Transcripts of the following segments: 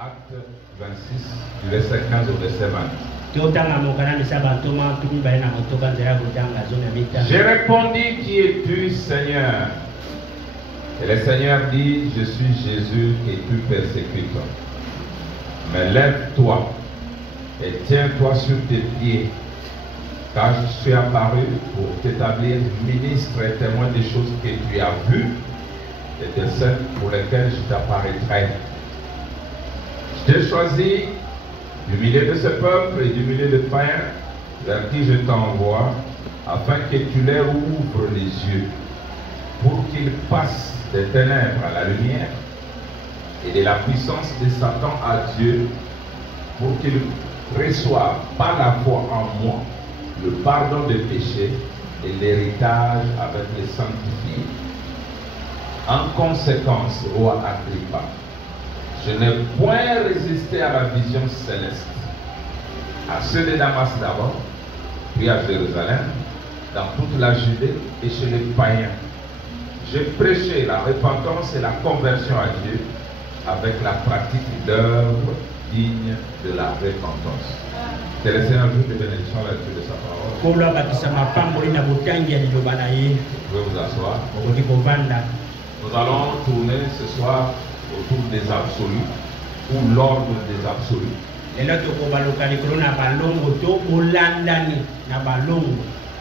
Acte 26, du verset 15 au verset 20. J'ai répondu, qui es-tu, Seigneur? Et le Seigneur dit, je suis Jésus que tu persécutes. Mais lève-toi et tiens-toi sur tes pieds, car je suis apparu pour t'établir ministre et témoin des choses que tu as vues et de celles pour lesquelles je t'apparaîtrai. Je t'ai choisi du milieu de ce peuple et du milieu de païens vers qui je t'envoie, afin que tu leur ouvres les yeux, pour qu'ils passent des ténèbres à la lumière et de la puissance de Satan à Dieu, pour qu'ils reçoivent par la foi en moi le pardon des péchés et l'héritage avec les sanctifiés. En conséquence, roi Agrippa, je n'ai point résisté à la vision céleste, à ceux de Damas d'abord, puis à Jérusalem, dans toute la Judée et chez les païens. J'ai prêché la repentance et la conversion à Dieu avec la pratique d'œuvres dignes de la repentance. Que le Seigneur vous bénisse la lecture de sa parole. Vous pouvez vous asseoir. Nous allons tourner ce soir autour des absolus ou l'ordre des absolus.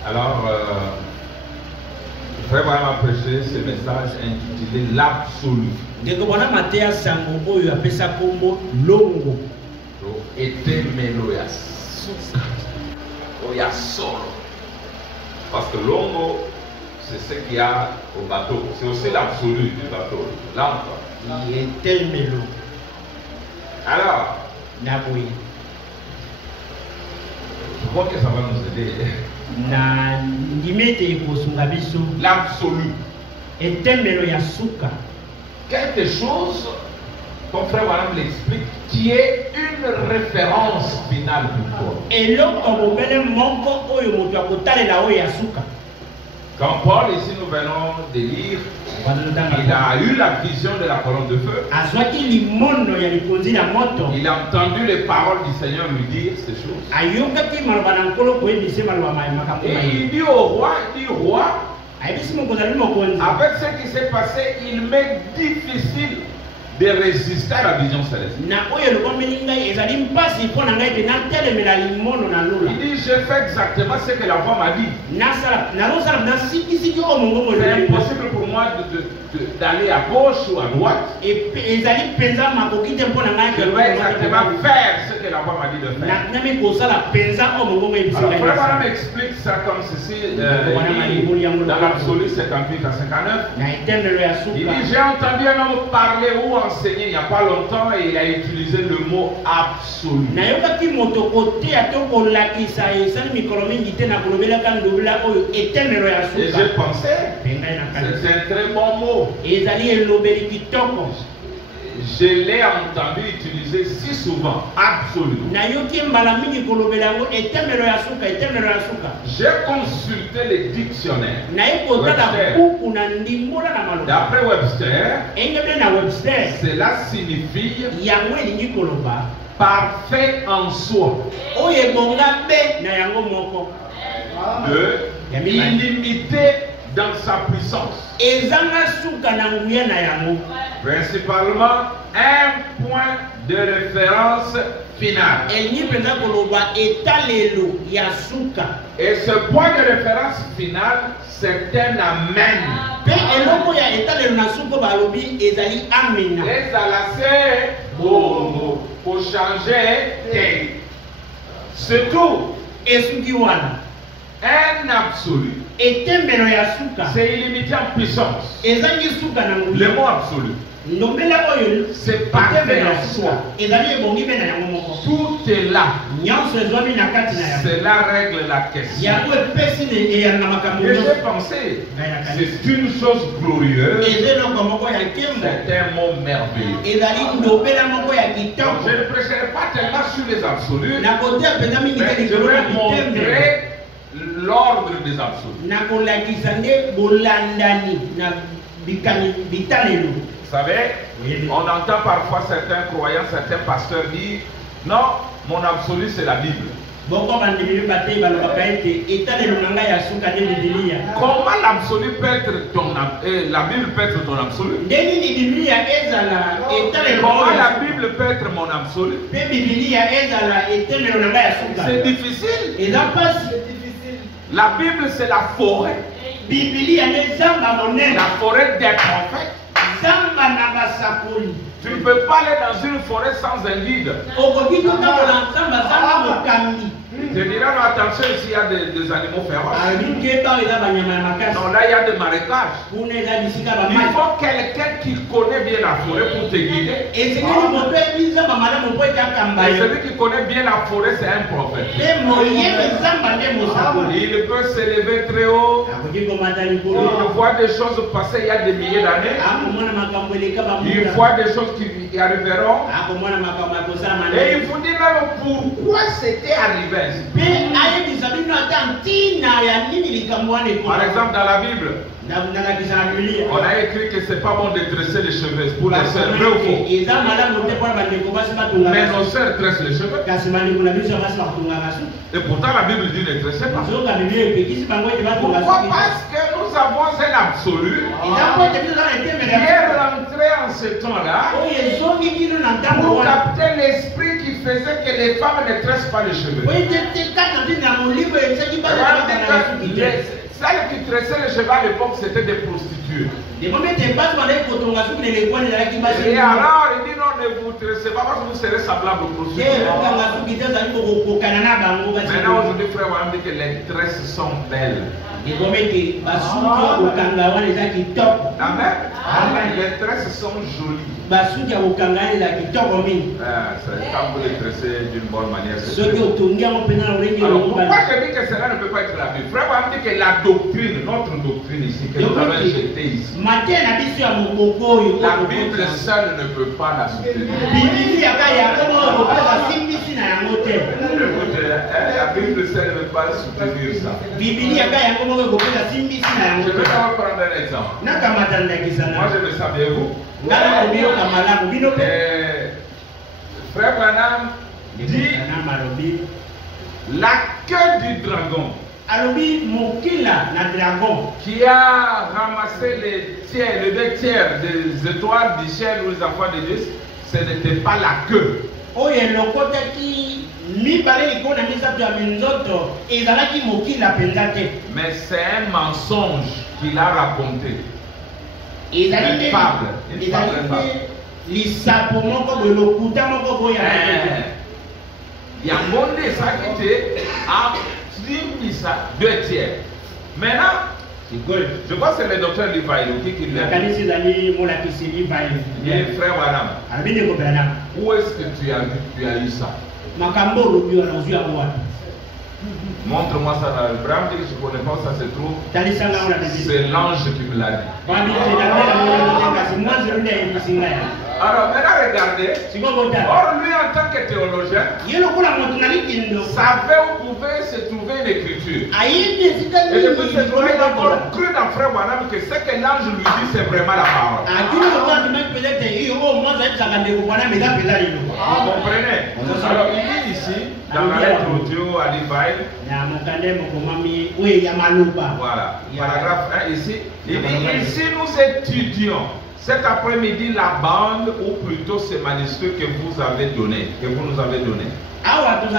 Alors, Frère Branham a prêché ce message intitulé l'absolu. Parce que l'ongo, c'est ce qu'il y a au bateau. C'est aussi l'absolu du bateau. Alors, je crois que ça va nous aider. L'absolu. Quelque chose, ton frère Madame l'explique, qui est une référence finale pour toi. Quand Paul, ici nous venons de lire, il a eu la vision de la colonne de feu. Il a entendu les paroles du Seigneur lui dire ces choses. Et il dit au roi, avec ce qui s'est passé, il m'est difficile de résister à la vision céleste. Il dit, j'ai fait exactement ce que la voix m'a dit. C'est impossible pour moi d'aller à gauche ou à droite. Je dois exactement faire ce que la voix m'a dit de faire. Alors, Frère m'explique ça comme ceci, dans l'absolu 58 à 59. Il dit, j'ai entendu un homme parler ou enseigner il n'y a pas longtemps et il a utilisé le mot absolu. Et j'ai pensé, c'est un très bon mot. Je l'ai entendu utiliser si souvent, absolu. J'ai consulté les dictionnaires. D'après Webster, cela signifie parfait en soi. Illimité dans sa puissance. Principalement un point de référence final. Et ce point de référence final, c'est un amen. Les alacés pour changer. C'est tout. Un absolu. C'est illimité en puissance. Le mot absolu. C'est parfait en soi. Tout est là. Cela règle la question. Et j'ai pensé, c'est une chose glorieuse. C'est un mot merveilleux. Je ne prêcherai pas tellement sur les absolus, mais je vais montrer l'ordre des absolus. Vous savez, on entend parfois certains croyants, certains pasteurs dire non, mon absolu c'est la Bible. Comment l'absolu peut être la Bible peut être ton absolu? Comment la Bible peut être mon absolu? C'est difficile. La Bible c'est la forêt. La forêt des prophètes. Tu ne peux pas aller dans une forêt sans un guide. Tu te diras, non, attention, ici il y a des animaux féroces. Non, là il y a des marécages. Il faut quelqu'un qui connaît bien la forêt pour te guider. Et celui qui connaît bien la forêt, c'est un prophète. Il peut s'élever très haut. Il voit des choses passer il y a des milliers d'années. Il voit des choses qui arriveront. Et il vous dit même pourquoi c'était arrivé. Par exemple, dans la Bible, on a écrit que c'est pas bon de tresser les cheveux pour les sœurs. Vrai ou faux? Mais nos sœurs tressent les cheveux. Et pourtant la Bible dit ne tressez pas. Pourquoi? Parce que nous avons un absolu qui est rentré en ce temps-là pour capter l'esprit qui faisait que les femmes ne tressent pas les cheveux. Celles qui tressaient les cheveux à l'époque, c'était des prostituées. Et alors, il dit non, ne vous tressez pas parce que vous serez semblable aux prostituées. Maintenant, aujourd'hui, frère, on dit que les tresses sont belles. Amen. Les tresses sont jolies. Quand vous les tressez d'une bonne manière, c'est très bon. Alors, pourquoi je dis que cela ne peut pas être la Bible? Frère, on dit que la doctrine, notre doctrine ici, que nous avons jeté ici, la Bible seule ne peut pas la soutenir. Écoutez, la Bible seule ne peut pas soutenir ça. Je vais prendre un exemple. Moi, je le savais, vous. Frère Branham dit la queue du dragon qui a ramassé les deux tiers des étoiles du ciel ou les enfants de Dieu, ce n'était pas la queue. Mais c'est un mensonge qu'il a raconté. Une fable. Deux tiers. Maintenant, je crois que c'est le docteur Levi qui l'a dit. Frère Branham, où est-ce que tu as eu ça? Montre-moi ça dans le Branham, je ne connais pas où ça se trouve. C'est l'ange qui me l'a dit. Alors maintenant regardez, or lui en tant que théologien, savait où pouvait se trouver l'écriture. Et depuis ce jour-là, il a encore cru dans Frère Branham que ce que l'ange lui dit, c'est vraiment la parole. Vous comprenez? Alors il dit ici, dans la lettre audio à Levi, voilà, paragraphe 1 ici, il dit ici nous étudions cet après-midi la bande ou plutôt ce manuscrit que vous avez donné, que vous nous avez donné. Donc,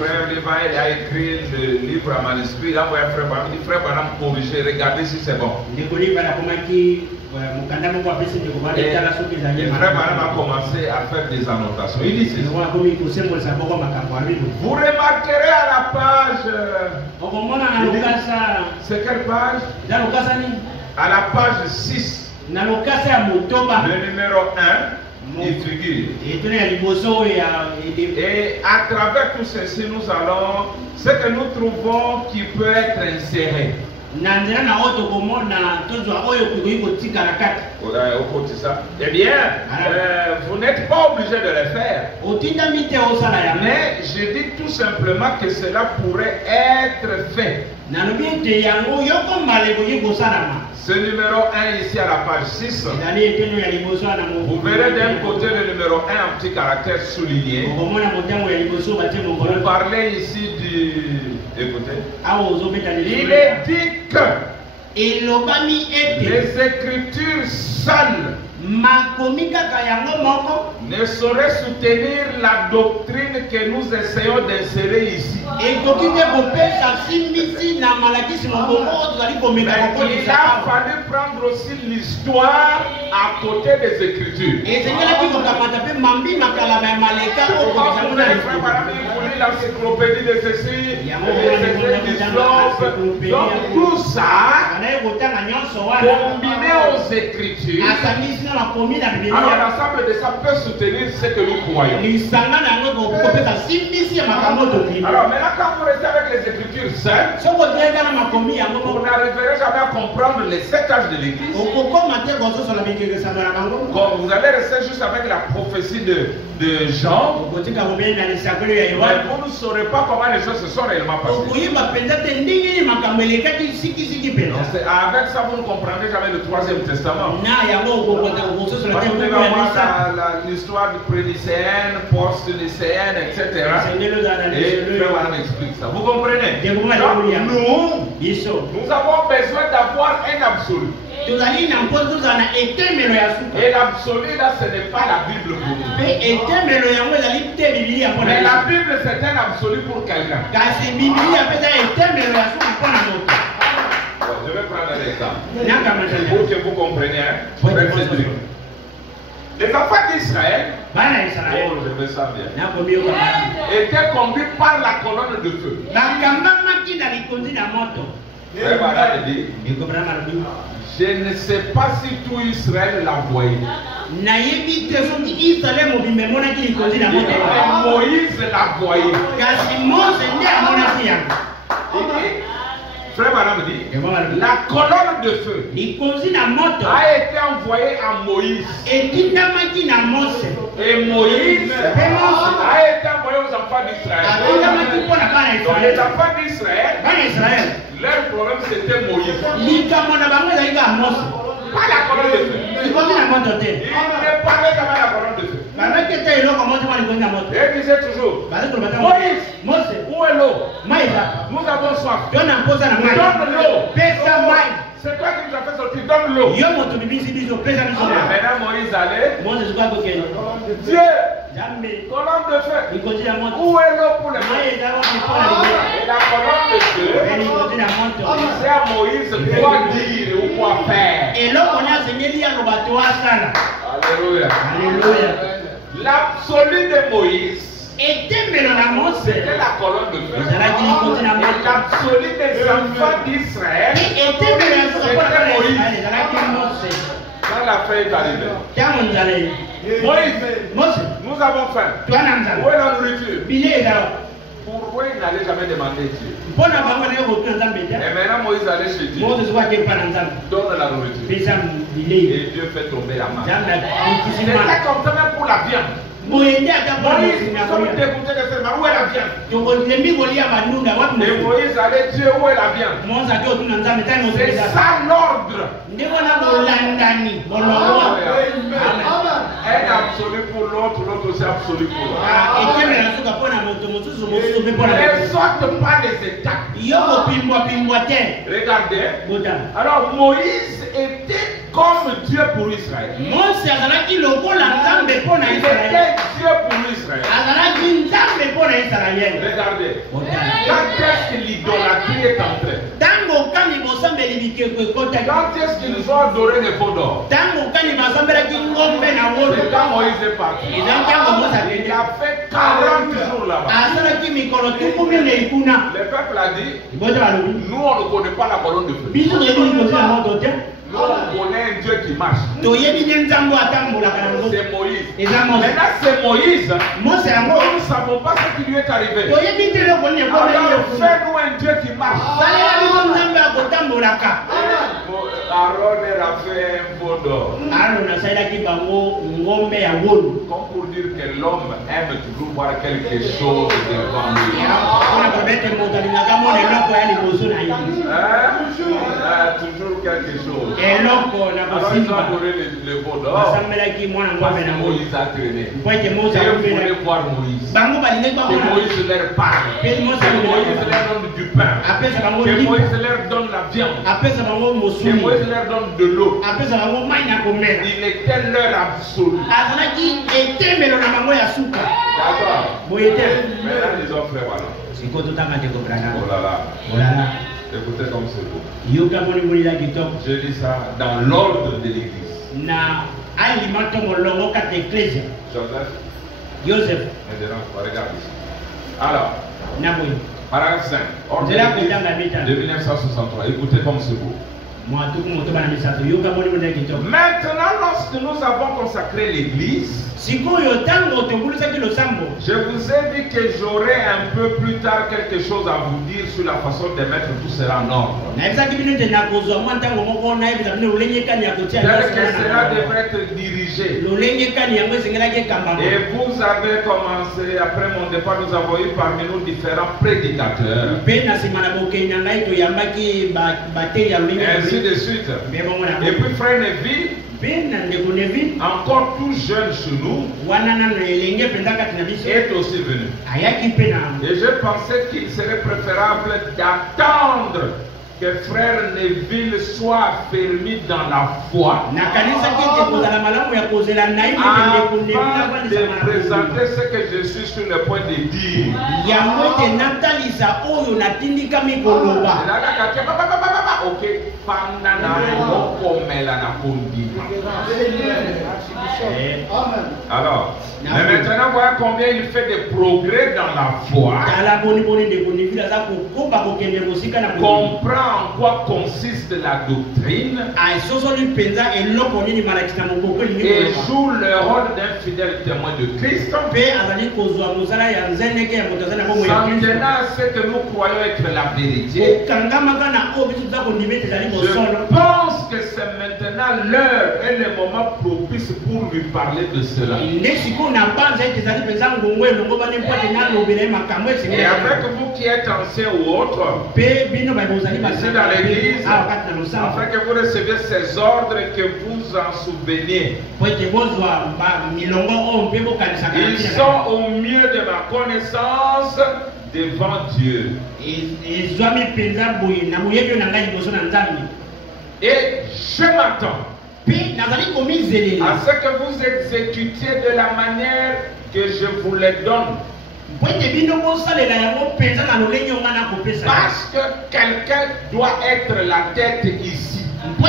frère Levi a écrit le livre à manuscrit, il a envoyé frère Branham, il dit frère Branham corriger, regardez si c'est bon. Et frère Branham a commencé à faire des annotations. Il dit ceci. Vous remarquerez à la page. C'est quelle page? À la page 6. Le numéro 1. Il figure. Et à travers tout ceci, nous allons, ce que nous trouvons qui peut être inséré. Eh bien, vous n'êtes pas obligé de le faire. Mais je dis tout simplement que cela pourrait être fait. Ce numéro 1 ici à la page 6, vous verrez d'un côté le numéro 1 en petit caractère souligné. Vous parlez ici du... Écoutez. Il est dit que les Écritures seules ne sauraient soutenir la doctrine que nous essayons d'insérer ici. Mais il a fallu prendre aussi l'histoire à côté des Écritures. L'encyclopédie de ceci, donc tout ça combiné aux Écritures. Alors l'ensemble de ça peut soutenir ce que nous croyons. Alors maintenant quand vous restez avec les Écritures seules, vous n'arriverez jamais à comprendre les 7 âges de l'Église. Vous allez rester juste avec la prophétie de Jean. Mais vous ne saurez pas comment les choses se sont réellement passées. Donc avec ça vous ne comprendrez jamais le 3e Testament. Parce que vous devez avoir l'histoire du pré-nicéenne, post-nicéenne, etc. Et Frère m'explique ça. Vous comprenez? Donc, nous avons besoin d'avoir un absolu. Et l'absolu là, ce n'est pas la Bible pour nous. Mais la Bible, c'est un absolu pour quelqu'un. Je vais prendre un exemple pour que vous compreniez. Les enfants d'Israël, oh, je me sens bien, étaient conduits par la colonne de feu. Je ne sais pas si tout Israël l'a voyé. Moïse l'a voyé. Frère Madame dit, la colonne de feu a été envoyée à Moïse. Et Moïse a été envoyé aux enfants d'Israël. Donc les enfants d'Israël, leur problème c'était Moïse. Pas la colonne de feu. Il ne parlait jamais la colonne de feu. Et il disait toujours, Moïse, où est l'eau? Nous avons soif. Donne l'eau. C'est toi qui nous as fait sortir, donne l'eau. Maintenant Moïse allait. Dieu, colonne de feu. Où est l'eau pour les mains? Et la colonne de feu disait à Moïse quoi dire ou quoi faire. Alléluia. L'absolu de Moïse, c'était la colonne de feu. Et l'absolu des enfants d'Israël, c'était Moïse. Quand la fin est arrivée, Moïse, nous avons faim. Où est la nourriture? Pourquoi il n'allait jamais demander Dieu? Et maintenant Moïse allait chez Dieu. Donne la nourriture. Et Dieu fait tomber la main. C'était comme ça même pour la viande. Moïse, nous sommes dégoûtés de cette main. Où est la viande? Et Moïse allait dire où est la viande? C'est ça l'ordre. Un absolu pour l'autre, l'autre aussi absolu pour l'autre. Ne sorte pas les étapes. Regardez. Alors Moïse était comme Dieu pour Israël. Il était Dieu pour Israël. Regardez. Quand est-ce que l'idolâtrie est entrée? Quand est-ce qu'ils ont adoré les faux d'or? C'est quand Moïse est parti. Il a fait 40 jours là-bas. Le peuple a dit, nous on ne connaît pas la colonne de feu. Nous on connaît un Dieu qui marche. C'est Moïse. Maintenant c'est Moïse. Nous ne savons pas ce qui lui est arrivé. Alors fais-nous un Dieu qui marche. Aaron a fait un veau d'or. Comme pour dire que l'homme aime toujours voir quelque chose devant lui. toujours quelque chose. Alors ils ont adoré le veau d'or. Parce que Moïse a traîné. Et ils voulaient voir Moïse. Que Moïse leur parle. Que Moïse leur donne du pain. Que Moïse leur donne la viande. Que Moïse leur donne de l'eau. Il était leur absolu. D'accord. Maintenant ils ont fait voilà. Oh là là. Écoutez comme c'est beau. Je lis ça dans l'ordre de l'église. Joseph. Maintenant, regarde ici. Alors, paragraphe 5. Ordre de l'église de 1963. Écoutez comme c'est beau. Maintenant, lorsque nous avons consacré l'église, je vous ai dit que j'aurai un peu plus tard quelque chose à vous dire sur la façon de mettre tout cela en ordre. Tel que cela devrait être dirigé. Et vous avez commencé, après mon départ, nous avons eu parmi nous différents prédicateurs. Ainsi de suite. Et puis frère Neville, encore tout jeune chez nous, est aussi venu. Et je pensais qu'il serait préférable d'attendre que frère Neville soit affermi dans la foi avant de présenter ce que je suis sur le point de dire. Ok, alors, mais maintenant voilà combien il fait de progrès dans la foi. Comprend en quoi consiste la doctrine et joue le rôle d'un fidèle témoin de Christ. S'entenant à ce que nous croyons être la vérité. Je pense que c'est maintenant l'heure et le moment propice pour lui parler de cela. Et avec vous qui êtes anciens ou autres, ici dans l'église, afin que vous receviez ces ordres et que vous en souveniez. Ils sont au mieux de ma connaissance devant Dieu. Et je m'attends à ce que vous exécutiez de la manière que je vous les donne. Parce que quelqu'un doit être la tête ici. Vous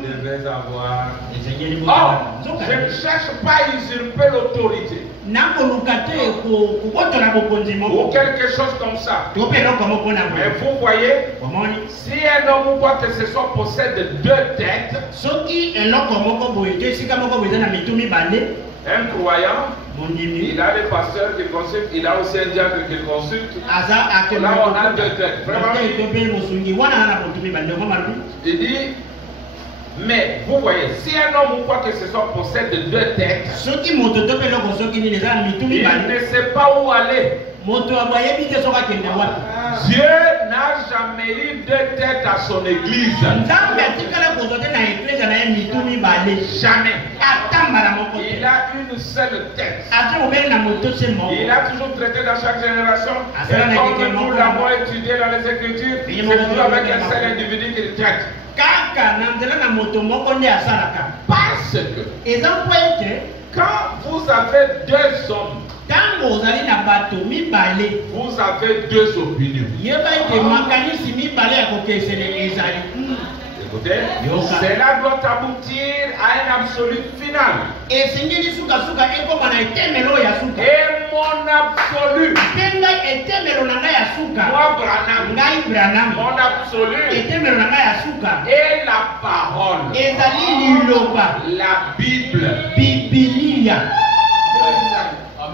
devez avoir. Oh, je ne cherche pas à usurper l'autorité. Ou quelque chose comme ça. Mais vous voyez, si un homme ou quoi que ce soit possède deux têtes, un croyant, il a des pasteurs qui consultent, il a aussi un diable qui consulte. Là, on a deux têtes. Vraiment. Il dit, mais vous voyez, si un homme ou quoi que ce soit possède deux têtes, il ne sait pas où aller. Dieu n'a jamais eu deux têtes à son église. Jamais. Il a une seule tête. Il a toujours traité dans chaque génération. Et comme nous l'avons étudié dans les Écritures, c'est toujours avec un seul individu qu'il traite. Parce que quand vous avez deux hommes, vous avez deux opinions. Écoutez, cela doit aboutir à un absolu final. Et mon absolu, moi Branham, mon absolu est la parole, la Bible.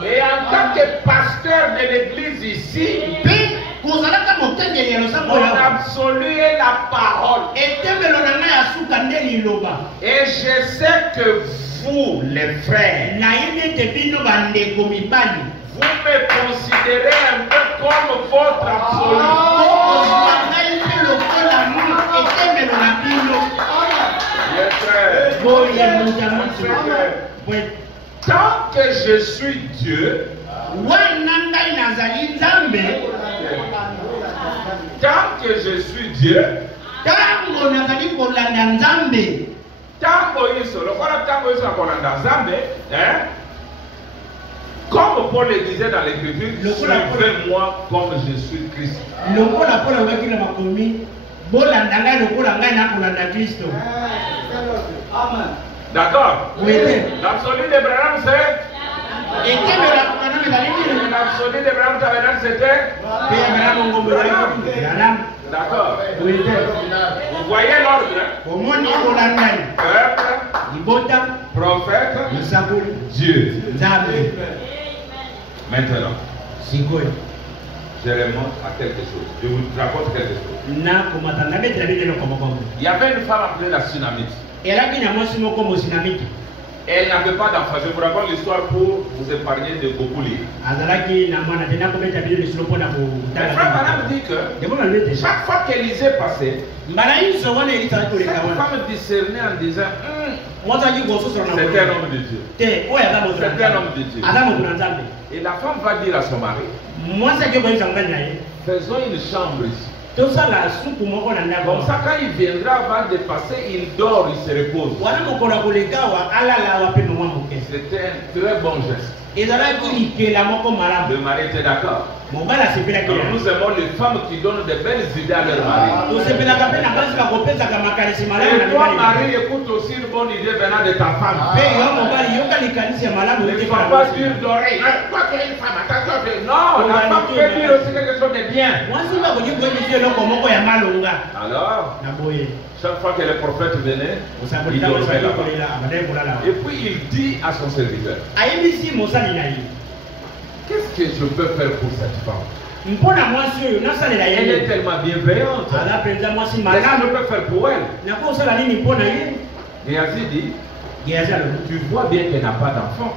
Et en tant que pasteur de l'église ici, mon absolu est la parole. Et je sais que vous, les frères, vous me considérez un peu tant que je suis Dieu, tant que je suis Dieu, comme Paul le disait dans l'Écriture, suivez-moi comme je suis Christ. D'accord? Oui. L'absolu d'Abraham, c'est. L'absolu d'Abraham tabernacle, c'était. D'accord. Vous voyez l'ordre? Peuple, prophète, Dieu. Maintenant, je remonte à quelque chose. Je vous raconte quelque chose. Il y avait une femme appelée la Tsunamite. Elle n'avait pas d'enfant. Je vous raconte l'histoire pour vous épargner de beaucoup lire. Le frère Madame dit que chaque fois qu'Élisée passait, cette femme discernait en disant c'est un homme de Dieu. C'est un homme de Dieu. Et la femme va dire à son mari, faisons une chambre ici. Comme ça, quand il viendra avant de passer, il dort, il se repose. C'était un très bon geste. Le mari était d'accord. Nous aimons les femmes qui donnent de belles idées à leur mari. Et toi, mari, écoute aussi une bonne idée venant de ta femme. Ne sois pas dur d'oreille. Toi, tu es une femme, attention. Non, la femme peut dire aussi quelque chose de bien. Alors, chaque fois que le prophète venait, il dormait là-bas. Et puis il dit à son serviteur, qu'est-ce que je peux faire pour cette femme? Elle est tellement bienveillante. Qu'est-ce que je peux faire pour elle? Géasi dit, tu vois bien qu'elle n'a pas d'enfant.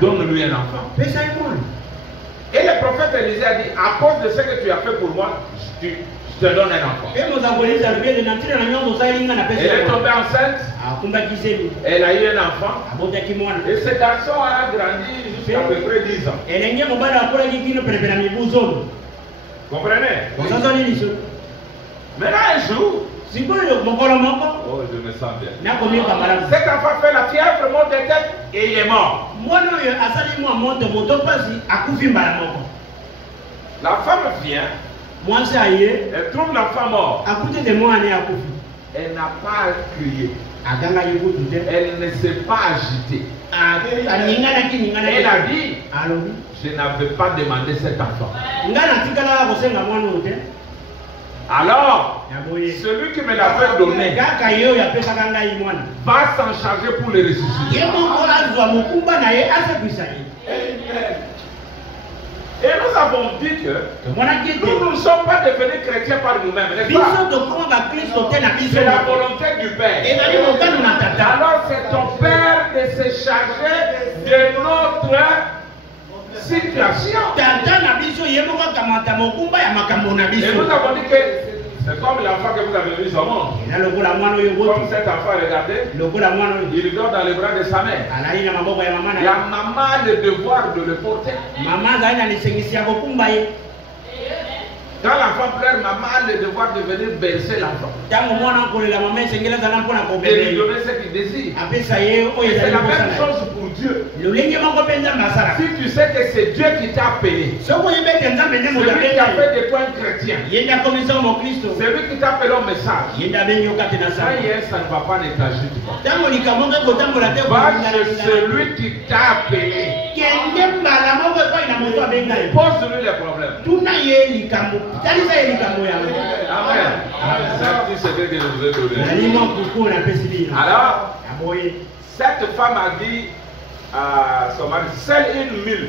Donne-lui un enfant. Et le prophète Élisée a dit, à cause de ce que tu as fait pour moi, je te donne un enfant. Elle est tombée enceinte. Elle a eu un enfant. Et ce garçon a grandi jusqu'à à peu près 10 ans. Comprenez? Maintenant un jour, oh, je me sens bien. Cet enfant fait la fièvre, monte de tête et il est mort. La femme vient. Elle trouve l'enfant mort. Elle n'a pas crié. Elle ne s'est pas agitée. Elle a dit, je n'avais pas demandé cet enfant. Alors, celui qui me l'avait donné va s'en charger pour le ressusciter. Et nous avons dit que nous ne sommes pas devenus chrétiens par nous-mêmes. C'est la volonté du Père. Alors c'est ton Père de se charger de notre situation. Et nous avons dit que c'est comme l'enfant que vous avez vu au monde. Comme cet enfant, regardez, il dort dans les bras de sa mère. La maman a le devoir de le porter. Quand l'enfant pleure, maman a le devoir de venir bercer l'enfant. Et lui donner ce qu'il désire. C'est la même chose pour Dieu. Si tu sais que c'est Dieu qui t'a appelé, c'est lui qui a fait de toi un chrétien, c'est lui qui t'a appelé au message. Quand il y a ça ne va pas, ne t'agite pas. Va chez celui qui t'a appelé. Pose-lui les problèmes. Amen. C'est ce que je vous ai donné. Alors, cette femme a dit à son mari, seule une mille.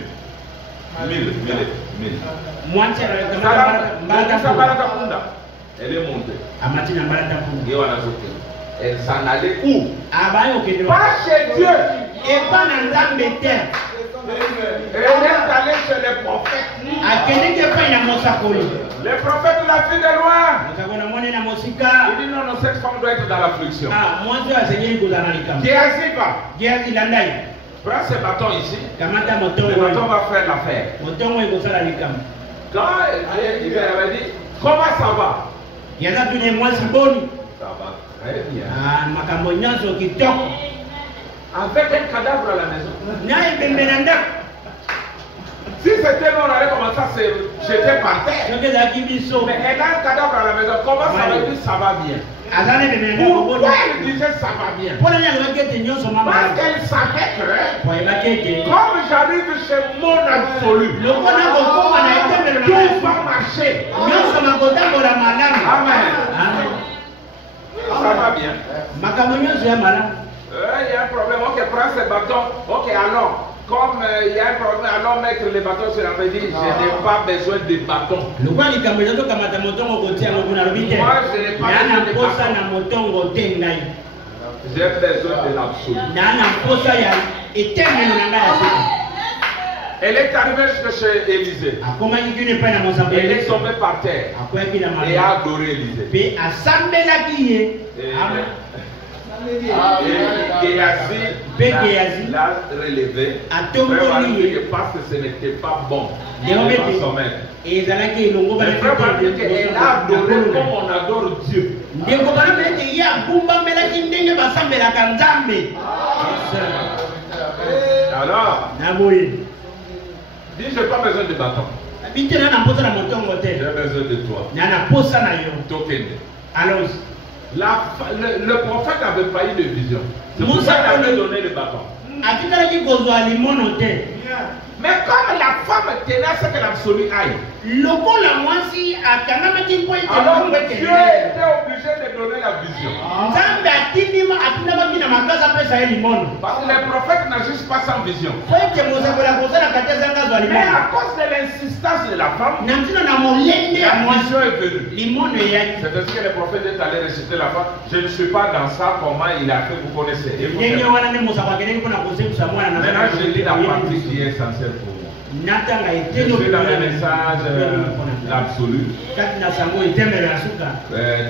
Elle est montée. Elle s'en allait où? Pas chez Dieu. Elle est allée chez les prophètes. Les prophètes la fille de loin. Il dit non, cette femme doit être dans l'affliction. Ah, moi je vais Géasi va. Prends ce bâton ici. Le bâton va faire l'affaire. Quand il avait dit, comment ça va? Ça va très bien. Avec un cadavre à la maison. Si c'était non, on allait commencer à se jeter par terre. Mais elle a un cadavre à la maison. Comment ça veut dire ça va bien? Pourquoi elle disait ça va bien? Parce qu'elle savait que comme j'arrive chez mon absolu, tout va marcher. Amen. Ça va bien. Il y a un problème. Ok, prends ce bâton. Ok, alors. Comme il y a un problème, alors mettre les bâtons sur la main, je n'ai pas besoin de bâtons. Moi, je n'ai pas besoin de bâtons. J'ai besoin de l'absolu. Elle est arrivée chez Élisée. Elle est tombée par terre et a adoré Élisée. Géasi l'a relevé parce que ce n'était pas bon. Elle a adoré comme on adore Dieu. Alors, dis, je n'ai pas besoin de bâton. J'ai besoin de toi. Allons. Le prophète avait pas eu de vision. C'est pour ça qu'il avait donné le bâton. Mais comme la femme tenait à ce que l'absolu aille, alors Dieu était obligé de donner la vision. Parce que les prophètes n'agissent pas sans vision. Mais à cause de l'insistance de la femme, la vision est venue. C'est ainsi que le prophète est allé réciter la femme. Je ne suis pas dans ça, comment il a fait, vous connaissez. Maintenant, je lis la partie qui est essentielle pour moi. Je suis dans le message l'absolu.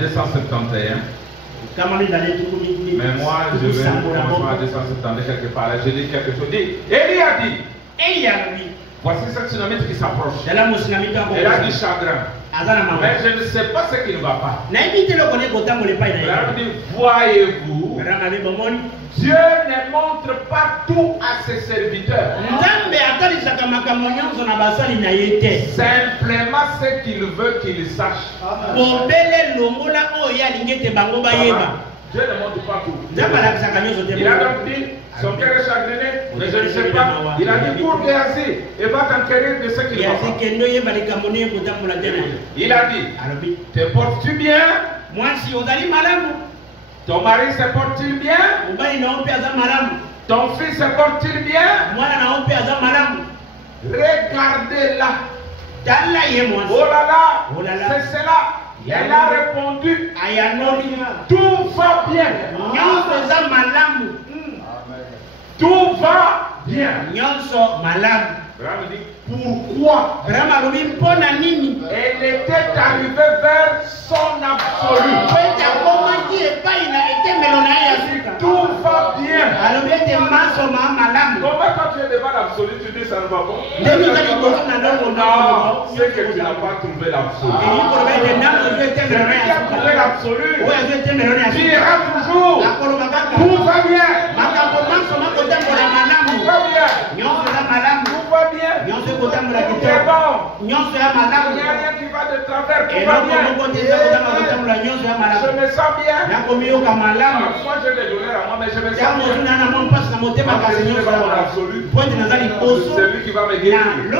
271. Mais moi, je vais commencer à 270 quelque part. Je dis quelque chose. Élie a dit. Voici cette tsunamite qui s'approche. Elle a du chagrin. Mais je ne sais pas ce qui ne va pas. Elle dit, voyez-vous, Dieu ne montre pas tout à ses serviteurs. Simplement ce qu'il veut qu'ils sachent. Dieu ne montre pas tout. Il a donc dit, son cœur est chagriné, mais je ne sais pas. Il a dit pour Géasi, et va t'enquérir de ce qu'il va faire. Il a dit, te portes-tu bien? Ton mari se porte-t-il bien? Ton fils se porte-t-il bien? Regardez-la. Oh là là, c'est cela. Elle a répondu, tout va bien. Tout va bien. Pourquoi? Elle était arrivée vers son absolu. Tout va bien. Comment quand tu es devant l'absolu, tu dis ça ne va pas? Non, c'est que tu n'as pas trouvé l'absolu. Celui qui a trouvé l'absolu, tu iras toujours. Tout va bien. Tout va bien. Tout va bien. Tout est bon. Il n'y a rien qui va de travers. Tout va bien. Je me sens bien. Parfois je l'ai donné à moi, mais je me sens bien. C'est lui qui va me guérir. C'est lui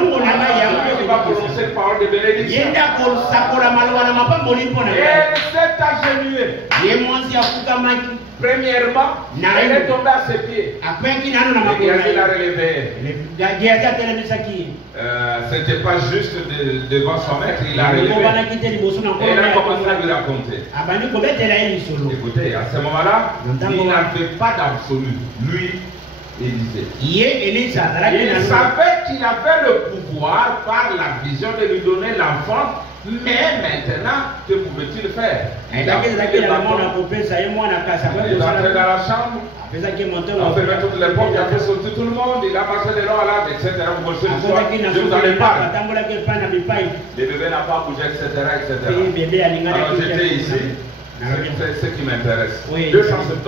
qui va prononcer une parole de bénédiction. Et elle s'est agenouillée. Premièrement, elle est tombée à ses pieds. Et Géasi l'a relevée. C'était pas juste devant son maître, il l'a relevé. Et elle a commencé à lui raconter. Écoutez, à ce moment-là, il n'avait pas d'absolu. Lui, Élisée. Il savait qu'il avait le pouvoir par la vision de lui donner l'enfant Mais maintenant, que pouvait-il faire? Il a pris les bâtons. Il est entré dans la chambre. On fermait toutes les portes, il a fait sortir tout le monde, il a marché de l'or à l'âme, etc. Vous connaissez l'histoire, je vous en ai parlé. Le bébé n'a pas bougé, etc. Alors j'étais ici, c'est ce qui m'intéresse. 278.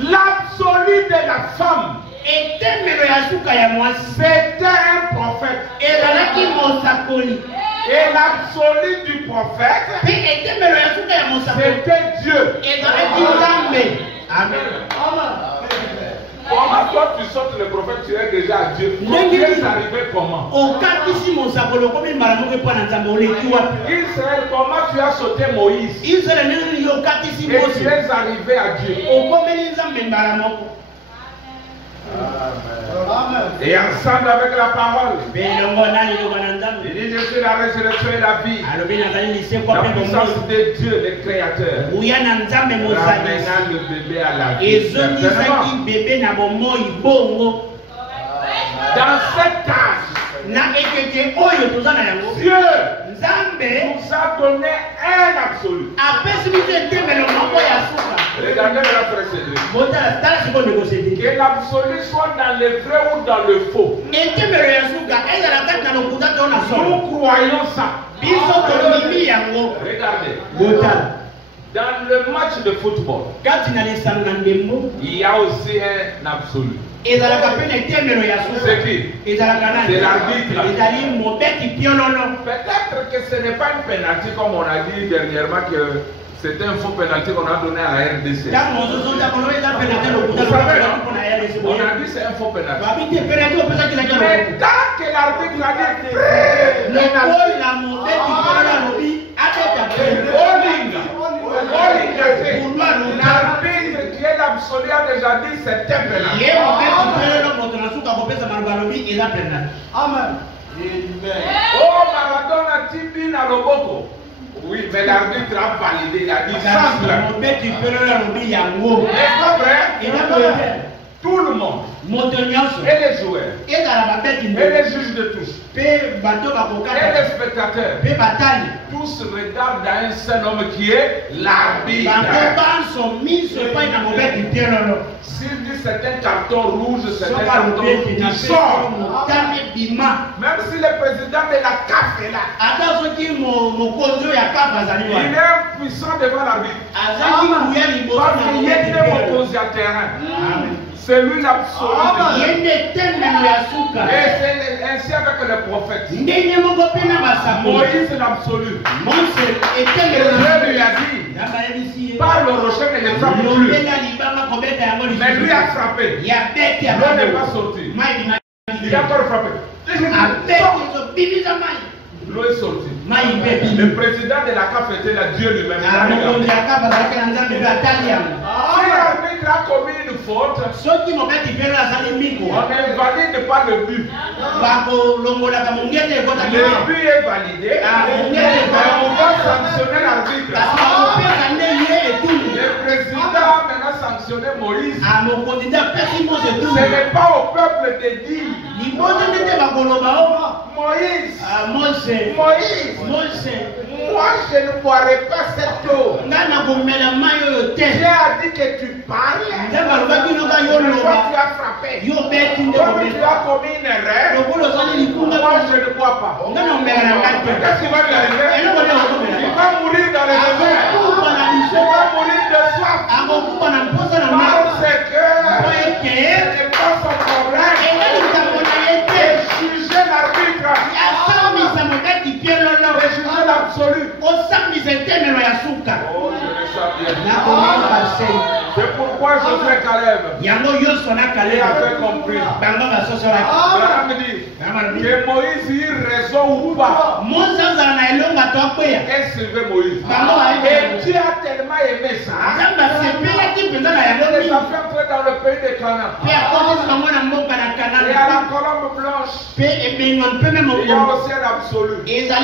L'absolu de la femme, c'était un prophète. Et l'absolu du prophète, c'était Dieu. Amen. Comment toi tu sortes le prophète, tu es déjà à Dieu. Dieu est arrivé comment? Israël, comment tu as sauté Moïse? Et tu es arrivé à Dieu. Et ensemble avec la parole, il dit je suis la résurrection et la vie. La puissance de Dieu, le Créateur, ramenant le bébé à la vie. Dans cette tâche, Dieu nous a donné un absolu. Regardez la précédente. Que l'absolu soit dans le vrai ou dans le faux. Nous croyons ça. Regardez. Dans le match de football, il y a aussi un absolu. C'est qui? C'est l'arbitre. Peut-être que ce n'est pas une pénalité comme on a dit dernièrement que c'est un faux pénalité qu'on a donné à la RDC. Vous savez, on a dit c'est un faux pénalité. Mais tant que l'arbitre a dit l'arbitre qui est l'absolu a déjà dit c'est un pénalité. Amen. Oh, Maradona Tibi na Loboko. Oui, mais l'arbitre a validé, il a dit centre. N'est-ce pas vrai? Tout le monde, et les joueurs, et les juges de tous, et les spectateurs, tous regardent un seul homme qui est l'arbitre. S'il dit c'est un carton rouge, c'est un carton qui sort. Même si le président de la CAF est là, il est puissant devant l'arbitre. Parce qu'il y a des opposés à terrain. C'est lui l'absolu. Et c'est ainsi avec le prophète. Moïse l'absolu. Dieu lui a dit, pas le rocher ne le frappe plus. Mais lui a frappé. L'eau n'est pas sortie. Il a encore frappé. L'eau est sortie. Le président de la CAF était là, Dieu lui-même. Si l'arbitre a commis une faute, on n'invalide pas le but. Le but est validé. On va sanctionner l'arbitre. Le président a maintenant sanctionné Moïse. Ce n'est pas au peuple de dire Moïse, moi je ne boirai pas cette eau. Dieu a dit que tu parles. Toi tu as frappé. Toi tu as commis une erreur. Moi je ne bois pas. Qu'est-ce qui va lui arriver? Il va mourir dans les désert. Il va mourir de soif. Parce que ce n'est pas son problème. Et juger l'arbitre. Juger l'absolu. Oh, je le sais bien. C'est pourquoi Josué Caleb avait compris. Que Moïse y raison ou pas. Elle suivait Moïse. Et Dieu a tellement aimé ça. Il les a fait entrer dans le pays de Canaan. Et à la colombe blanche, il y a aussi un absolu. C'est la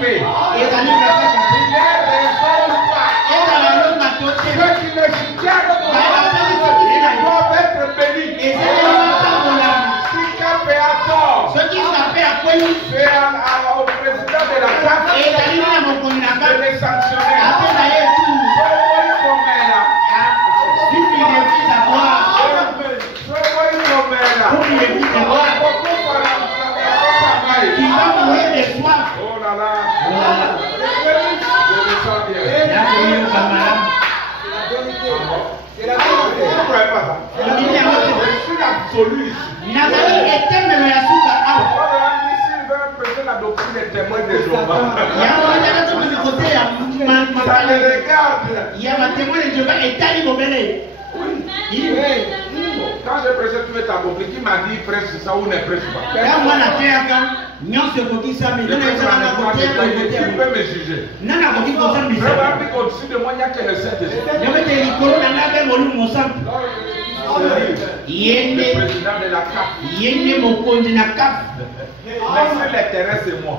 paix. Il est raison ou pas. Ceux qui le soutiennent doivent être C'est la vérité. Vous ne croyez pas ça? Je suis l'absolu ici. S'il veut prêcher la doctrine des témoins de Jéhovah, ça les regarde. Quand j'ai prêché, tu veux t'accomplir. Qui m'a dit prêche ça ou ne prêche pas? Tu peux me juger. Vraiment, au-dessus de moi, il n'y a que le Saint-Esprit. Le président de la CAF. Mais c'est les terrains, c'est moi.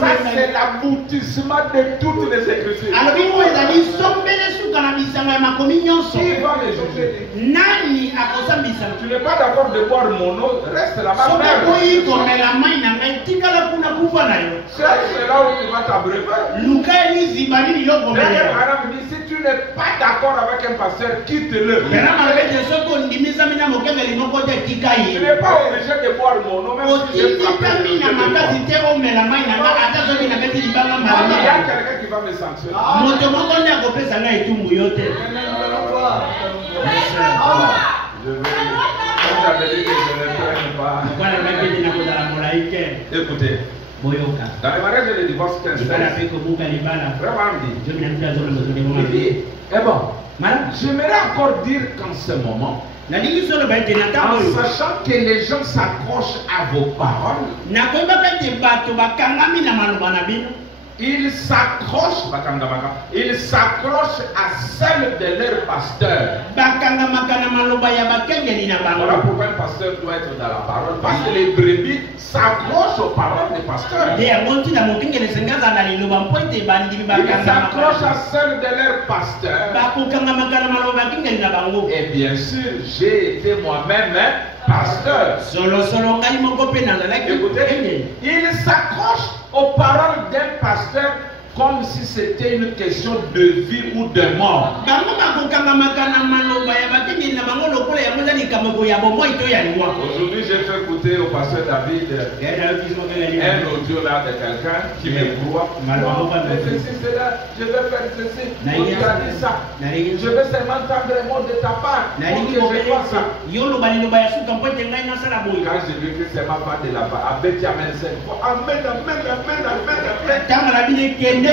Ça, c'est l'aboutissement de toutes les écritures. Qui va me juger? Tu n'es pas d'accord de boire mon eau, reste là-bas. C'est là où tu vas t'abreuver. Si tu n'es pas d'accord avec un pasteur, quitte-le. Tu n'es pas obligé de boire mon eau, même si je frappe. Il y a quelqu'un qui va me sanctionner. Vous avez dit que je ne prenne pas. Écoutez, dans le mariage et le divorce, il dit, eh bon, j'aimerais encore dire qu'en ce moment, en sachant que les gens s'accrochent à vos paroles, ils s'accrochent à celle de leur pasteur. Voilà pourquoi un pasteur doit être dans la parole, parce que les brebis s'accrochent aux paroles des pasteurs. Ils s'accrochent à celle de leur pasteur. Et bien sûr, j'ai été moi-même pasteur. Écoutez, ils s'accrochent aux paroles d'un pasteur comme si c'était une question de vie ou de mort. Aujourd'hui, j'ai fait écouter au pasteur David un audio là de quelqu'un qui me croit. Je vais faire ceci. On t'a dit ça. Je vais seulement entendre un mot de ta part. Pour que je fasse ça. Quand je lui dis que c'est ma part de la part, Amen, amen, amen, amen, amen. Il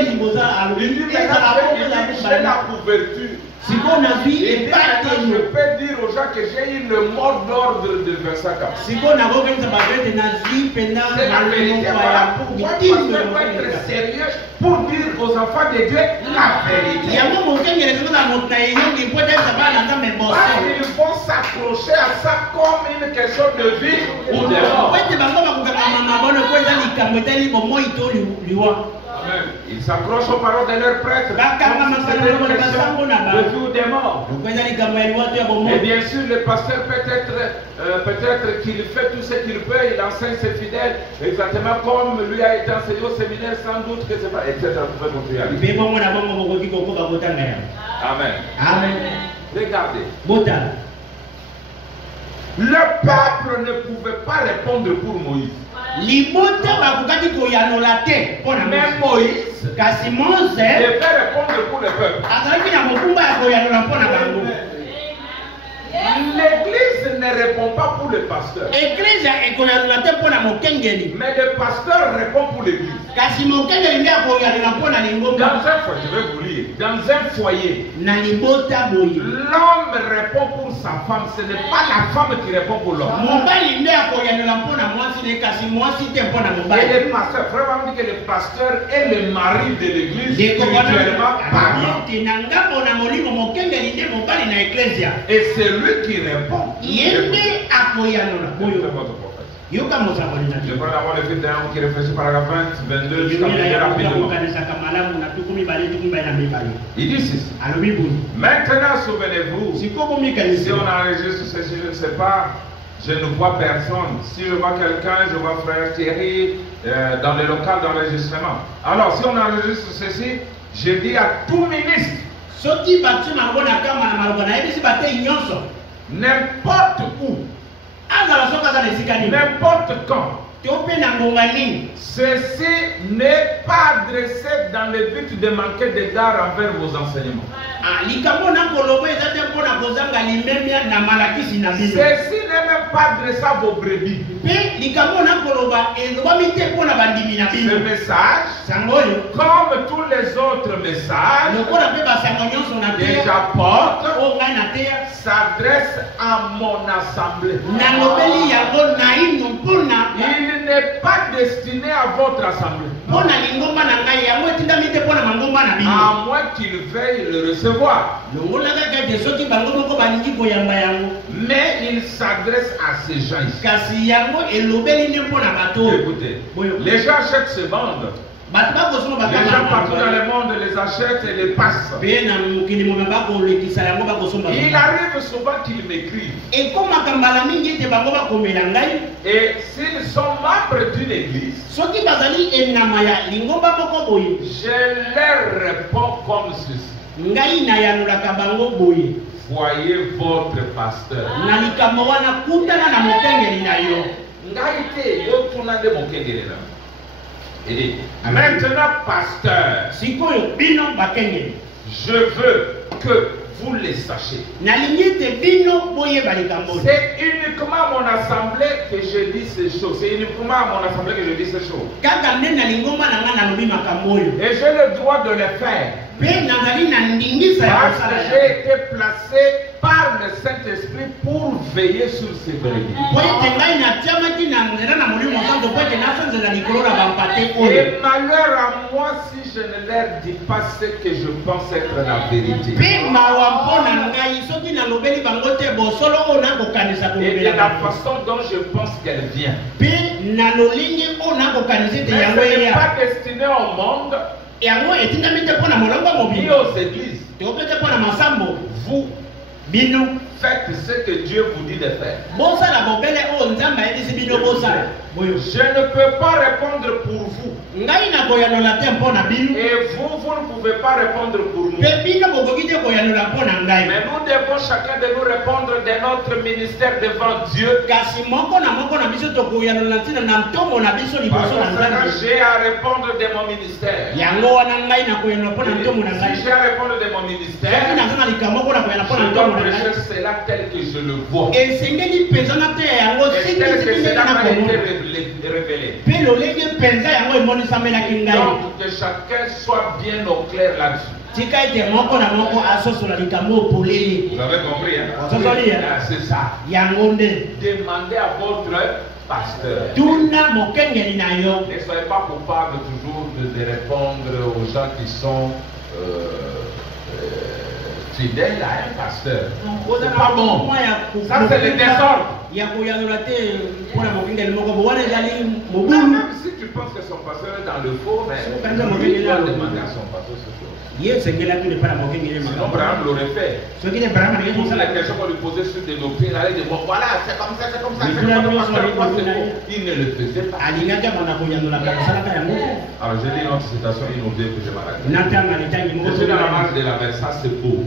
dit, j'ai la couverture. Je peux dire aux gens que j'ai eu le mot d'ordre de Verset 4. C'est la vérité. Voilà pourquoi il faut être sérieux pour dire aux enfants de Dieu la vérité. Ils vont s'accrocher à ça comme une question de vie ou de mort. Ils s'accrochent aux paroles de leurs prêtres. De vie ou de mort. Et bien sûr, le pasteur peut-être qu'il fait tout ce qu'il peut, il enseigne ses fidèles, exactement comme lui a été enseigné au séminaire, sans doute que c'est pas, etc. Vous pouvez continuer. Amen. Amen. Regardez. Le peuple ne pouvait pas répondre pour Moïse. Même Moïse devait répondre pour le peuple. L'église ne répond pas pour le pasteur. Mais le pasteur répond pour l'église. Dans un foyer, je vais vous lire. Dans un foyer, l'homme répond pour sa femme. Ce n'est pas la femme qui répond pour l'homme. Et le pasteur, vraiment dit que le pasteur est le mari de l'église, spirituellement parlant. Et c'est lui qui répond. Je prends d'abord le fil d'un homme qui réfléchit paragraphe 20, 22, jusqu'à rapidement. Il dit ceci. Maintenant, souvenez-vous, si on enregistre ceci, je ne sais pas, je ne vois personne. Si je vois quelqu'un, je vois frère Thierry dans le local d'enregistrement. Alors, si on enregistre ceci, je dis à tout ministre, n'importe où, n'importe quand, Ceci n'est pas adressé dans le but de manquer d'égard envers vos enseignements. Ceci n'est même pas adressé à vos brebis. Ce message, comme tous les autres messages que j'apporte, s'adresse à mon assemblée. Il n'est pas destiné à votre assemblée. À moins qu'il veuille le recevoir. Mais il s'adresse à ces gens ici. Écoutez, les gens achètent ce monde. Les gens partout dans le monde les achètent et les passent. Il arrive souvent qu'ils m'écrivent. Et s'ils sont membres d'une église, je leur réponds comme ceci. Voyez votre pasteur. Maintenant, pasteur, je veux que vous les sachiez. C'est uniquement à mon assemblée que je dis ces choses. C'est uniquement à mon assemblée que je dis ces choses. Et j'ai le droit de le faire. Parce que j'ai été placé par le Saint-Esprit pour veiller sur ces brebis. Et malheur à moi si je ne leur dis pas ce que je pense être la vérité. Et de la façon dont je pense qu'elle vient. Mais ce n'est pas destiné au monde ni aux églises. Vous faites ce que Dieu vous dit de faire. Je ne peux pas répondre pour vous. Et vous ne pouvez pas répondre pour nous. Mais nous devons chacun de nous répondre de notre ministère devant Dieu. Parce que j'ai à répondre de mon ministère. Si j'ai à répondre de mon ministère, je dois prêcher cela tel que je le vois. Et tel que cela m'a été révélé. Donc que chacun soit bien au clair là-dessus. Vous avez compris, hein? C'est ça. Demandez à votre pasteur. Ne soyez pas coupable toujours de répondre aux gens qui sont fidèles à un pasteur. C'est pas bon. Ça, c'est le désordre. Même si tu penses que son pasteur est dans le faux, mais il doit demander à son pasteur ce chose. Sinon, Abraham l'aurait fait. Toutes les questions qu'on lui posait sur des doctrines, allait dire, bon, voilà, c'est comme ça, c'est comme ça, c'est comme ça. Il ne le faisait pas. Alors, j'ai dit une autre citation inondée que je m'arrête. Je suis dans la marge de la mer, ça c'est beau.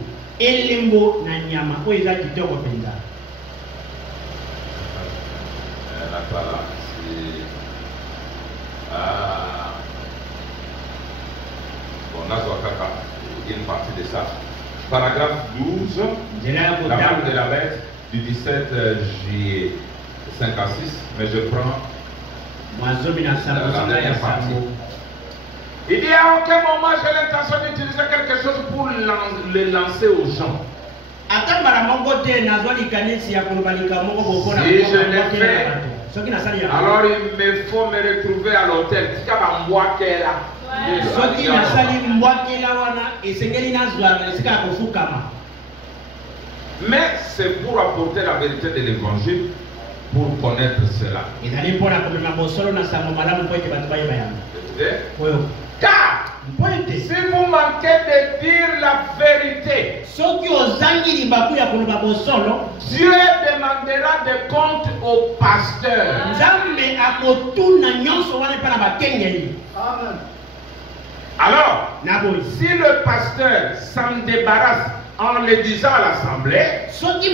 Une partie de ça. Paragraphe 12, la marque de la bête du 17 juillet 56, mais je prends la dernière partie. Il dit à aucun moment j'ai l'intention d'utiliser quelque chose pour le lancer aux gens. Si je l'ai fait, alors il me faut me retrouver à l'hôtel. Mais c'est pour apporter la vérité de l'évangile, pour connaître cela. Car si vous manquez de dire la vérité, Dieu demandera des comptes au pasteur. Alors, si le pasteur s'en débarrasse en le disant à l'assemblée, et ceux qui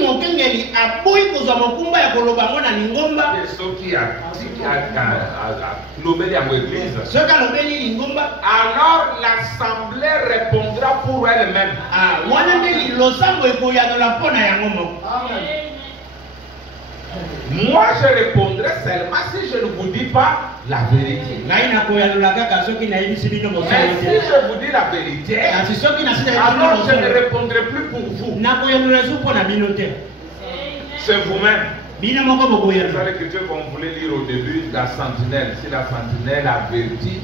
alors l'assemblée répondra pour elle-même. Moi je répondrai seulement si je ne vous dis pas la vérité. Mais si je vous dis la vérité, alors je ne répondrai plus pour vous. C'est vous-même. C'est l'écriture qu'on voulait lire au début, la sentinelle. Si la sentinelle avertit,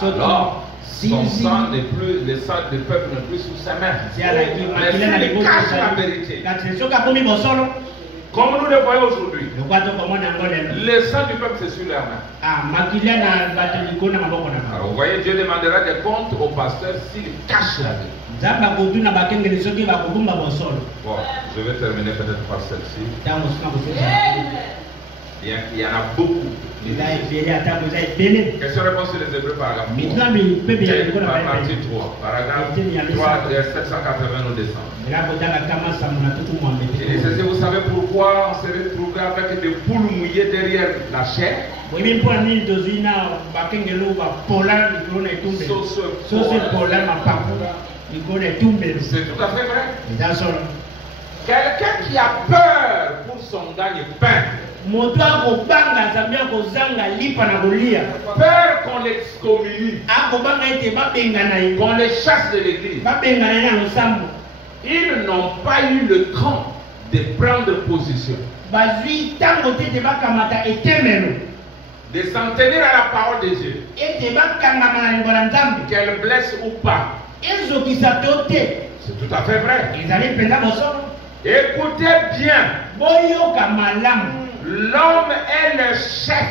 alors son sang n'est plus, le sang du peuple n'est plus sous sa main. Mais s'il cache la vérité, comme nous le voyons aujourd'hui, le sang du peuple c'est sur leur main. Alors vous voyez, Dieu demandera des comptes au pasteur s'il cache la vérité. Bon, je vais terminer peut-être par celle-ci. Bien qu'il y en a beaucoup. Question-réponse sur les Hébreux, paragraphe 3. Partie 3. Paragraphe 3, 780, nous descendons. Vous savez pourquoi on s'est retrouvé avec des poules mouillées derrière la chair? C'est tout à fait vrai. Quelqu'un qui a peur pour son gagne-pain, peur qu'on l'excommunie, qu'on les chasse de l'église, ils n'ont pas eu le temps de prendre position, de s'en tenir à la parole de Dieu, qu'elle blesse ou pas. C'est tout à fait vrai. Écoutez bien, l'homme est le chef.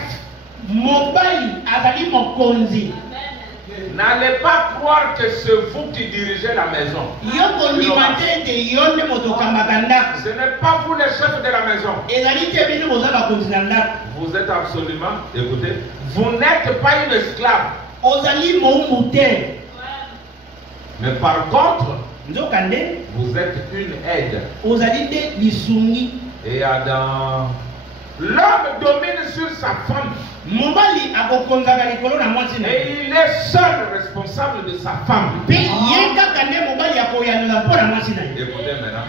N'allez pas croire que c'est vous qui dirigez la maison. Ce n'est pas vous le chef de la maison. Vous êtes absolument, écoutez, vous n'êtes pas une esclave. Mais par contre, vous êtes une aide. Et Adam, l'homme domine sur sa femme. Et il est seul responsable de sa femme. Écoutez maintenant.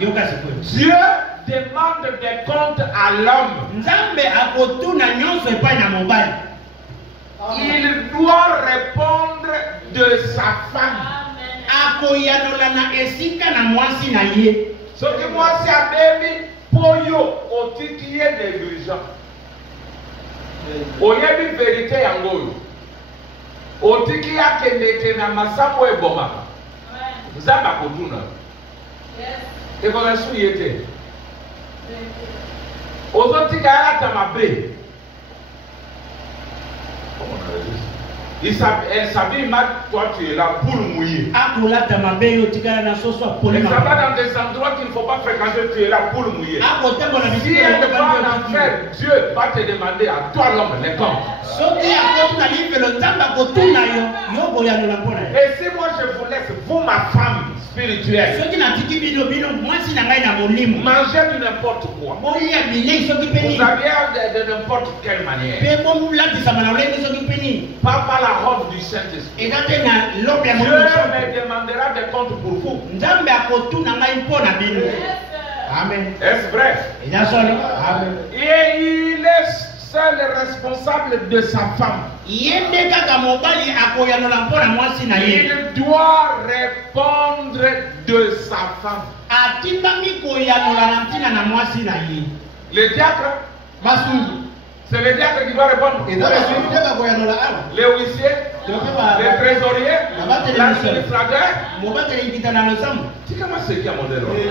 Dieu demande des comptes à l'homme. Il doit répondre de sa femme. Ce que moi c'est à baby poyo otiki est négligent. Oyebi vérité yangoyo. Otiki ya keneke na masambo ebomaka. Zamba kotuna. Et qu'on a souillé. Ozotika ya tamabe. Comment on a dit? Elle s'habille mal, toi tu es là pour mouiller. Elle va dans des endroits qu'il ne faut pas fréquenter, tu es là pour mouiller. Si elle va en enfer, Dieu va te demander à toi l'homme les comptes. Et si moi je vous laisse, vous ma femme spirituelle, mangez de n'importe quoi, vous habillez de n'importe quelle manière, pas par la robe du Saint-Esprit. Dieu me demandera des comptes pour vous. Amen. Est-ce vrai? Amen. Et il est seul responsable de sa femme. Il doit répondre de sa femme. Le diacre, c'est le diacre qui doit répondre. Les huissiers, les trésoriers, l'administrateur. C'est comment c'est qui a mon déroulé?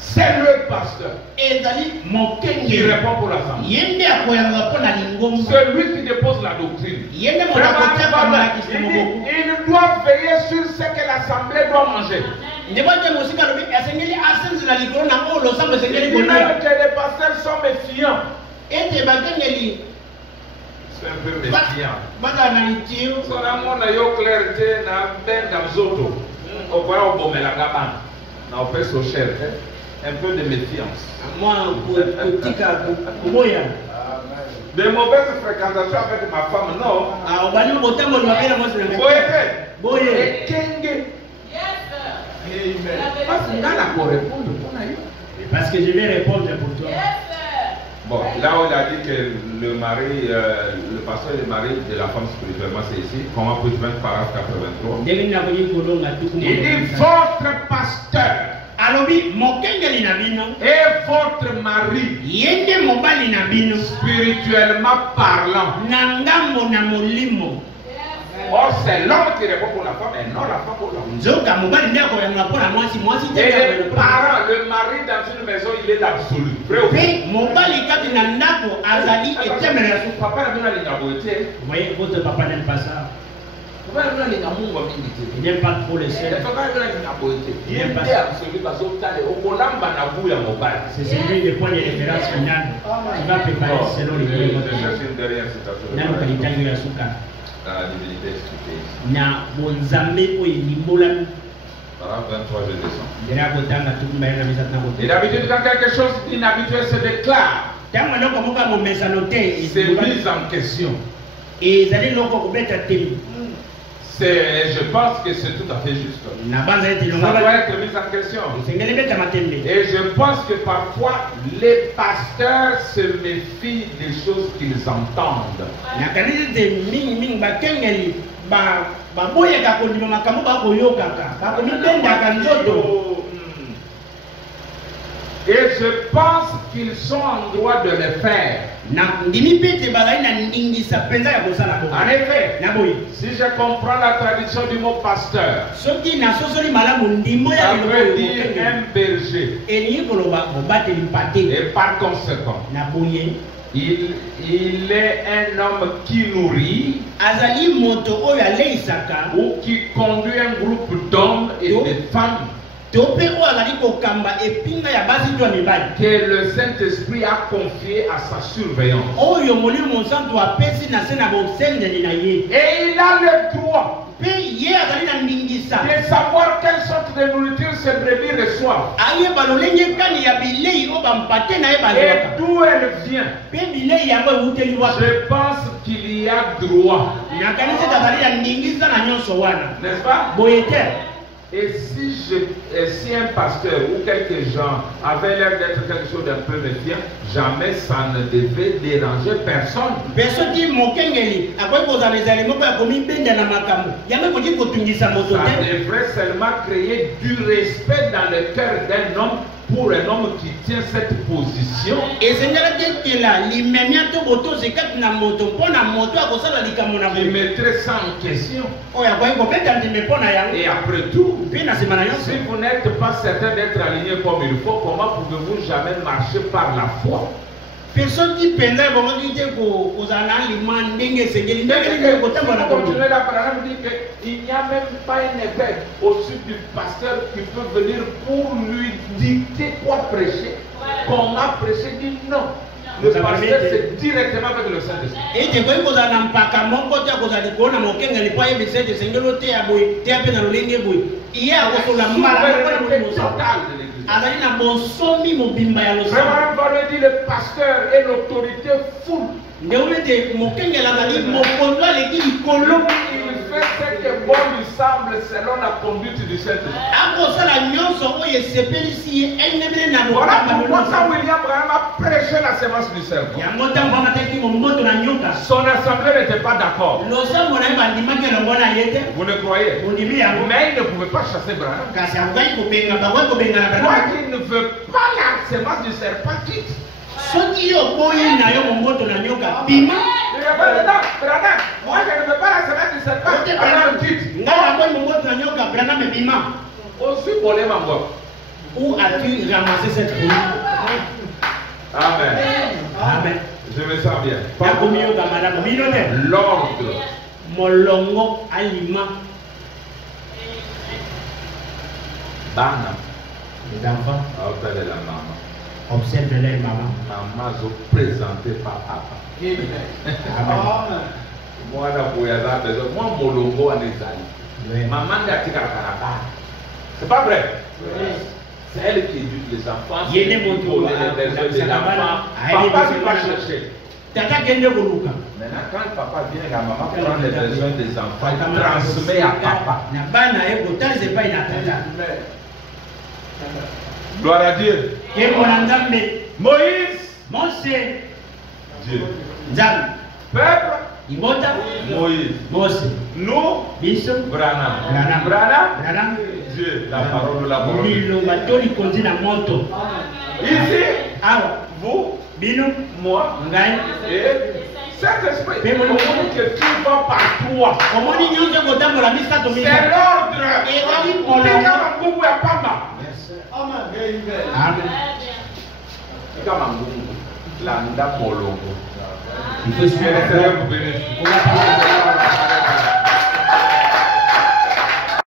C'est le pasteur qui répond pour l'assemblée. Celui qui dépose la doctrine. Il doit veiller sur ce que l'assemblée doit manger. Il dit même que les pasteurs sont méfiants. C'est un peu méfiant. Son amour n'a eu clarté, n'a pas d'amzoto. On voit au bon, mais la gamme. On fait son cher, un peu de méfiance. De mauvaises fréquentations avec ma femme, non. Parce que je vais répondre pour toi. Bon, là où il a dit que le mari, le pasteur est le mari de la femme spirituellement, c'est ici. Comment peut-je mettre paragraphe 83? Il dit votre pasteur et votre mari, spirituellement parlant. Or, c'est l'homme qui répond pour la femme et non la femme pour l'homme. Et les parents, le mari dans une maison, il est absolu. Vrai ou faux? Papa n'a pas de. Vous voyez, votre papa n'aime pas ça. Il n'aime pas trop les scènes. C'est celui de point de référence final. Il va préparer selon les mots. Dans la divinité expliquée. Paragraphe 23, je descends. Et d'habitude, quand quelque chose d'inhabituel se déclare, c'est mis en question. Je pense que c'est tout à fait juste. Ça doit être mis en question. Et je pense que parfois, les pasteurs se méfient des choses qu'ils entendent. Et je pense qu'ils sont en droit de le faire. En effet, si je comprends la traduction du mot pasteur, ça veut dire un berger. Et par conséquent, il est un homme qui nourrit ou qui conduit un groupe d'hommes et de femmes que le Saint-Esprit a confié à sa surveillance. Et il a le droit de savoir quelle sorte de nourriture ses brebis reçoivent et d'où elle vient. Je pense qu'il y a droit, n'est-ce pas? Et si un pasteur ou quelques gens avaient l'air d'être quelque chose d'un peu méfiant, jamais ça ne devait déranger personne. Ça devrait seulement créer du respect dans le cœur d'un homme pour un homme qui tient cette position. Il mettrait ça en question. Et après tout, si vous n'êtes pas certain d'être aligné comme il faut, comment pouvez-vous jamais marcher par la foi? Personne qui pendant continuer la parole, dit qu'il n'y a même pas un évêque au-dessus du pasteur qui peut venir pour lui dicter quoi prêcher, comment prêcher. Dit non. Le pasteur, c'est directement avec le Saint-Esprit. Et le pasteur est l'autorité full. Il fait ce que bon lui semble selon la conduite du Saint-Esprit. Voilà pourquoi quand William Branham a prêché la sémence du serpent, son assemblée n'était pas d'accord. Vous ne croyez? Mais il ne pouvait pas chasser Branham. Moi qui ne veux pas la sémence du serpent, quitte. Moi je ne veux pas la sémence du serpent, alors quitte. Aussi volé ma voix. Où as-tu ramassé cette foule? Amen. Amen. Je me sens bien. L'ordre. Molongo aliment. Bana. Les enfants. Observez la maman. Observe leur maman. Maman se présentait par papa. Amen. Moi, moi, molongo en Isaïe. Maman n'a pas. C'est pas vrai? les enfants. Il y a des pour motos, les besoins des enfants. Papa Papa ne va chercher. Maintenant, quand papa vient, la maman prend les besoins des enfants, il transmet à papa. Gloire à Dieu. Moïse, Dieu. Peuple, Moïse. Nous, Branham. Branham, Dieu, la parole de la parole. Ici, vous, moi, et cet esprit. Que tu vas par toi. C'est l'ordre. Il faut suivre.